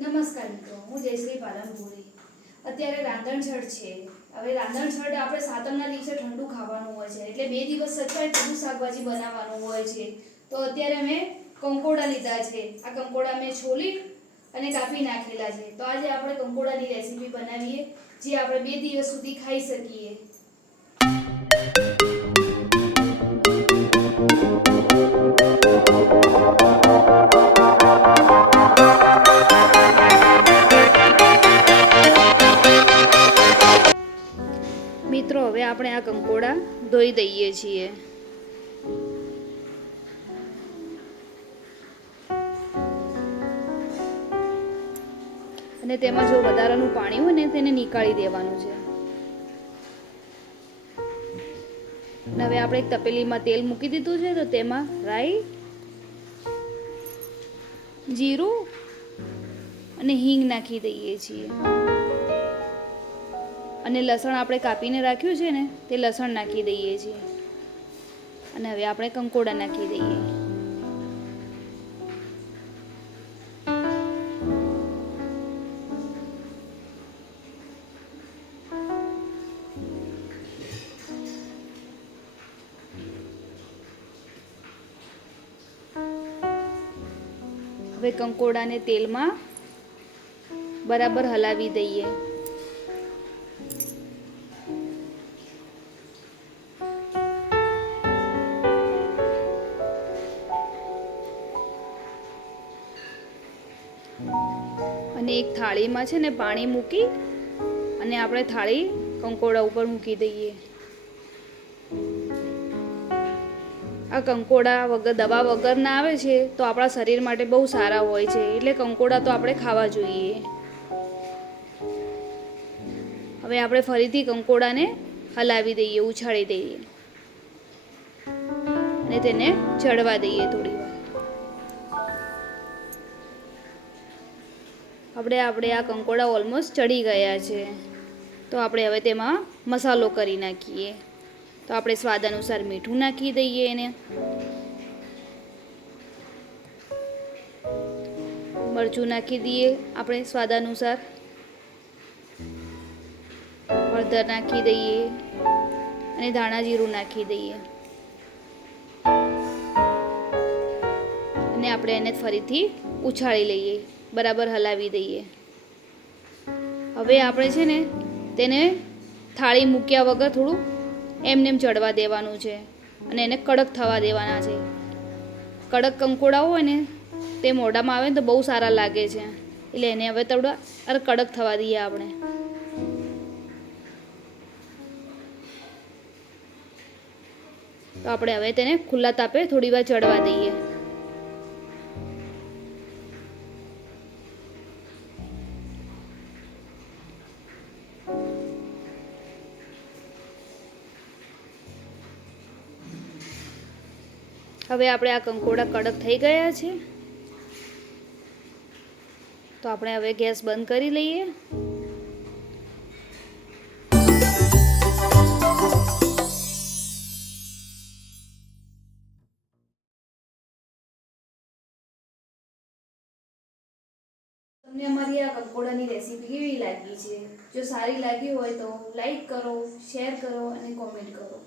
નમસ્કાર મિત્રો, હું જયશ્રી પાલનપુરી. અત્યારે રાંધણછળ છે. હવે રાંધણછળ આપણે સાતમના દિવસે ઠંડુ ખાવાનું હોય છે, એટલે 2 દિવસ સચવાય ઠંડુ શાકભાજી બનાવવાનું હોય છે. તો અત્યારે મેં કંકોડા લીધા છે. આ કંકોડા મેં છોલી અને કાપી નાખેલા છે. તો આજે આપણે કંકોડાની રેસીપી બનાવીએ, જે આપણે 2 દિવસ સુધી ખાઈ શકીએ. મિત્રો, હવે આપણે આ કંકોડા ધોઈ દઈએ છીએ. અને તેમાં જો વધારાનું પાણી હોય ને તેને નીકાળી દેવાનું છે. અને હવે આપણે એક તપેલીમાં તેલ મૂકી દીધું છે, તો તેમાં રાઈ, જીરું અને હિંગ નાખી દઈએ છીએ. અને લસણ આપણે કાપીને રાખ્યું છે ને, તે લસણ નાખી દઈએ છીએ. અને હવે આપણે કંકોડા નાખી દઈએ. હવે કંકોડાને તેલમાં બરાબર હલાવી દઈએ. અને એક થાળીમાં છે ને પાણી મૂકી અને આપણે થાળી કંકોડા ઉપર મૂકી દઈએ. આ કંકોડા વગર દવા વગરના આવે છે, તો આપણા શરીર માટે બહુ સારા હોય છે, એટલે કંકોડા તો આપણે ખાવા જોઈએ. હવે આપણે ફરીથી કંકોડાને હલાવી દઈએ, ઉછાળી દઈએ અને તેને ચડવા દઈએ થોડી વાર. આપણે આ કંકોડા ઓલમોસ્ટ ચડી ગયા છે, તો આપણે હવે તેમાં મસાલો કરી નાખીએ. તો આપણે સ્વાદ અનુસાર મીઠું નાખી દઈએ એને. મરચું નાખી દઈએ આપણે સ્વાદ અનુસાર. હળદર નાખી દઈએ અને ધાણા જીરું નાખી દઈએ. અને આપણે એને ફરીથી ઉછાળી લઈએ, બરાબર હલાવી દઈએ. હવે આપણે છે ને તેને થાળી મૂક્યા વગર થોડું એમને ચડવા દેવાનું છે અને એને કડક થવા દેવાના છે. કડક કંકોડા હોય ને તે મોઢામાં આવે ને તો બહુ સારા લાગે છે, એટલે એને હવે થોડા કડક થવા દઈએ આપણે. તો આપણે હવે તેને ખુલ્લા તાપે થોડી વાર ચડવા દઈએ. હવે આપણે આ કંકોડા કડક થઈ ગયા છે, તો આપણે હવે ગેસ બંધ કરી લઈએ. તમને અમારી આ કંકોડાની રેસીપી કેવી લાગી છે? જો સારી લાગી હોય તો લાઈક કરો, શેર કરો અને કોમેન્ટ કરો.